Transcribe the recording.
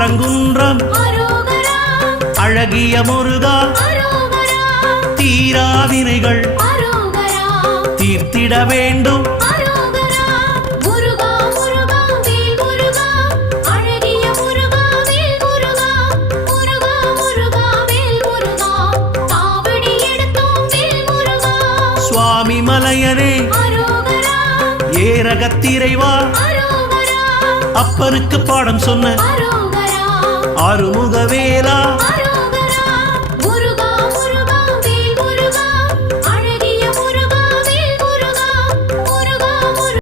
பரங்குன்றம் அழகிய முருகா தீராவினைகள் தீர்த்திட வேண்டும் சுவாமி மலையனே ஏரகத்திரைவா அப்பனுக்கு பாடம் சொன்ன ஆறுமுகவேலா